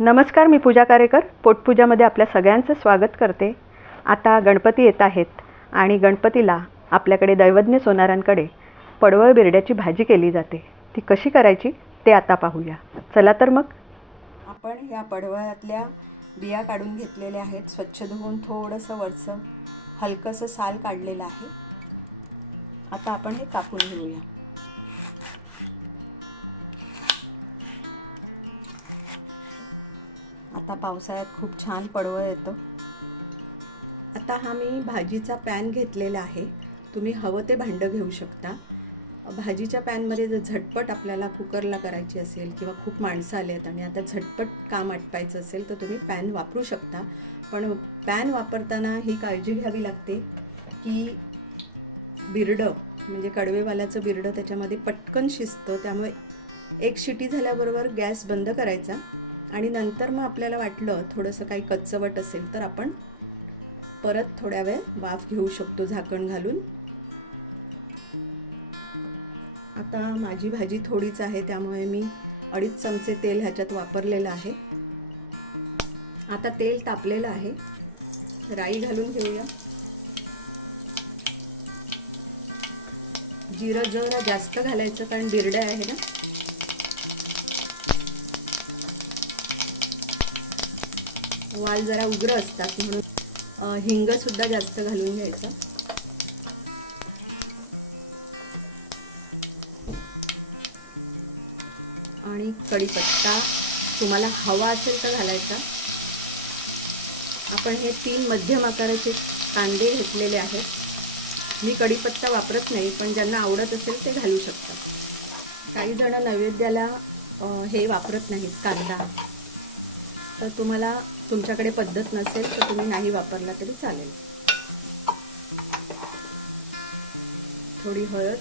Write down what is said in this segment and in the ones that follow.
नमस्कार, मी पूजा कारेकर पोटपूजामध्ये आपल्या सगळ्यांचं स्वागत करते। आता गणपती येत आहेत आणि गणपतीला आपल्याकडे दैवज्ञ सोनारांकडे पडवळ बिरड्याची भाजी केली जाते। ती कशी करायची ते आता पाहूया। चला तर मग आपण या पडवळातल्या बिया काढून घेतलेल्या आहेत। स्वच्छ धुवून थोडंसं वरचं हलकंसं साल काढलेलं आहे। आता आपण हे कापून घेऊया। आता पावसाळ्यात खूप छान पडवळ येतं। आता हा मी भाजीचा पॅन घेतलेला आहे। तुम्ही हवं ते भांडं घेऊ शकता। भाजीच्या पॅनमध्ये जर झटपट आपल्याला कुकरला करायची असेल किंवा खूप माणसं आली आहेत आणि आता झटपट काम आटपायचं असेल तर तुम्ही पॅन वापरू शकता। पण पॅन वापरताना ही काळजी घ्यावी लागते की बिरडं म्हणजे कडवेवाल्याचं बिरडं त्याच्यामध्ये पटकन शिजतं। त्यामुळे एक शिटी झाल्याबरोबर गॅस बंद करायचा आणि नंतर मग आपल्याला वाटलं थोडंसं काही कच्चवट असेल तर आपण परत थोड्या वेळ वाफ घेऊ शकतो झाकण घालून। आता माझी भाजी थोडीच आहे त्यामुळे मी 2.5 चमचे तेल ह्याच्यात वापरलेलं आहे। आता तेल तापलेलं आहे। राई घालून घेऊया। जिरं जरा जास्त घालायचं कारण बिरड्या आहे ना। वाल जरा उग्र असतात म्हणून हिंग सुद्धा जास्त घालून घ्यायचा। आणि कढीपत्ता तुम्हाला हवा असेल तर घालायचा। आपण हे 3 मध्यम आकाराचे कांदे घेतलेले आहेत। मी कढीपत्ता वापरत नाही पण ज्यांना आवडत असेल ते घालू शकतात। काही जण नैवेद्याला हे वापरत नाहीत कांदा, तर तुम्हाला तुमच्याकडे पद्धत नसेल तर तुम्ही नाही वापरला तरी चालेल। थोडी हळद,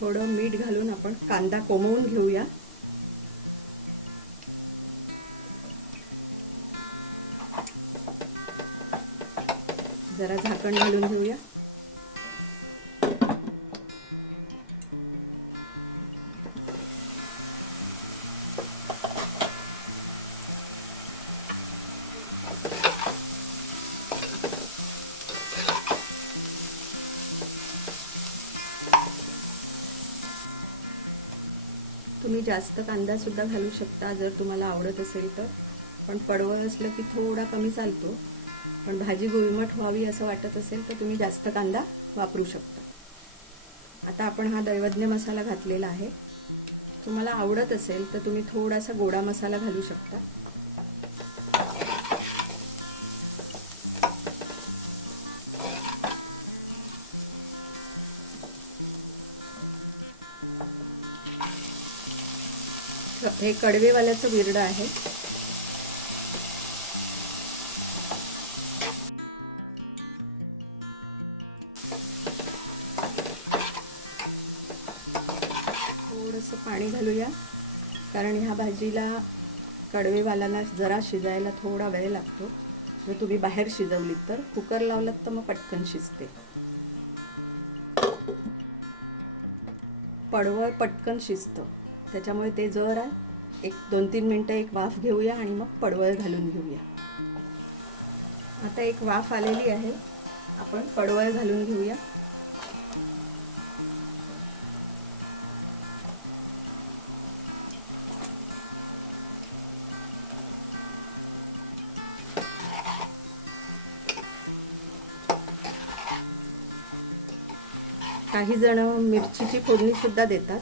थोडं मीठ घालून आपण कांदा कोमवून घेऊया। जरा झाकण घालून घेऊया। तुम्ही जास्त कांदा सुद्धा घालू शकता जर तुम्हाला आवडत असेल तर, पण पडवळ असलं की थोडा कमी चालतो। पण भाजी गुळमट व्हावी असं वाटत असेल तर तुम्ही जास्त कांदा वापरू शकता। आता आपण हा दैवज्ञ मसाला घातलेला आहे। तुम्हाला आवडत असेल तर तुम्ही थोडासा गोडा मसाला घालू शकता। हे कडवेवाल्याचं बिरडं आहे। थोडंसं पाणी घालूया कारण ह्या भाजीला कडवेवाल्याला जरा शिजायला थोडा वेळ लागतो। जर तुम्ही बाहेर शिजवलीत तर, कुकर लावलात तर मग पटकन शिजते। पडवळ पटकन शिजतं त्याच्यामुळे ते जरा 1-2-3 मिनटं एक वाफ घेऊया आणि मग पडवळ घालून घेऊया। आता एक वाफ आलेली आहे, आपण पडवळ घालून घेऊया। काही जण मिरचीची फोडणी सुद्धा देतात,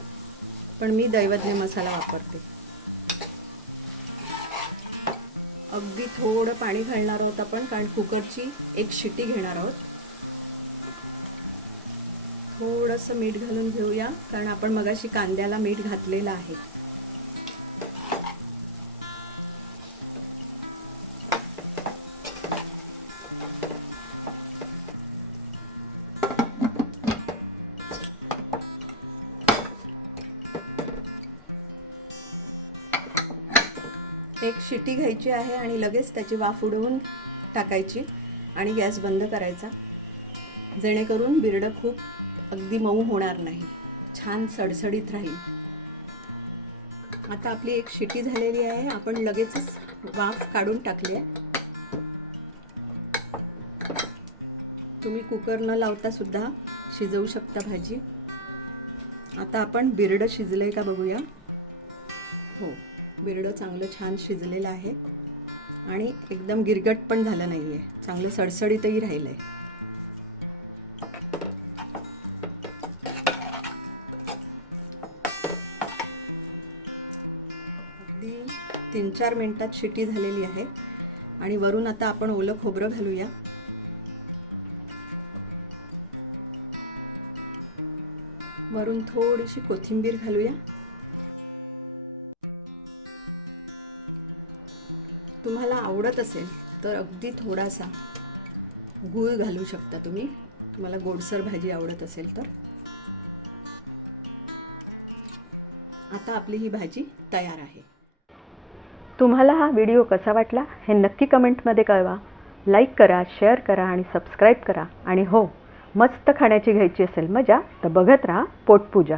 पण मी दैवज्ञ मसाला वापरते। अगदी थोडं पाणी घालणार आहोत आपण कारण कुकरची एक शिटी घेणार आहोत। थोडंसं मीठ घालून घेऊया कारण आपण मगाशी कांद्याला मीठ घातलेलं आहे। एक शिटी घ्यायची आहे आणि लगेच त्याची वाफ उडवून टाकायची आणि गॅस बंद करायचा, जेणेकरून बिरडं खूप अगदी मऊ होणार नाही, छान सडसडीत राहील. आता आपली एक शिटी झालेली आहे. आपण लगेचच वाफ काढून टाकली आहे. तुम्ही कुकर न लावता सुद्धा शिजवू शकता भाजी. आता आपण बिरडं शिजलंय का बघूया. हो, बिरडं चांगलं छान शिजलेलं आहे आणि एकदम गिरगट पण झालं नाही आहे, चांगलं सडसडीतही राहिलं आहे. अगदी 3-4 मिनिटात शिटी झालेली आहे आणि वरून आता आपण ओलं खोबरं घालूया. वरून थोडीशी कोथिंबीर घालूया. तुम्हाला आवडत असेल तर अगदी थोडासा गूळ घालू शकता तुम्ही, तुम्हाला गोडसर भाजी आवडत असेल तर. आता आपली ही भाजी तयार आहे. तुम्हाला हा व्हिडिओ कसा वाटला हे नक्की कमेंटमध्ये कळवा. लाईक करा, शेअर करा आणि सबस्क्राईब करा. आणि हो, मस्त खाण्याची घ्यायची असेल मजा तर बघत राहा पोटपूजा.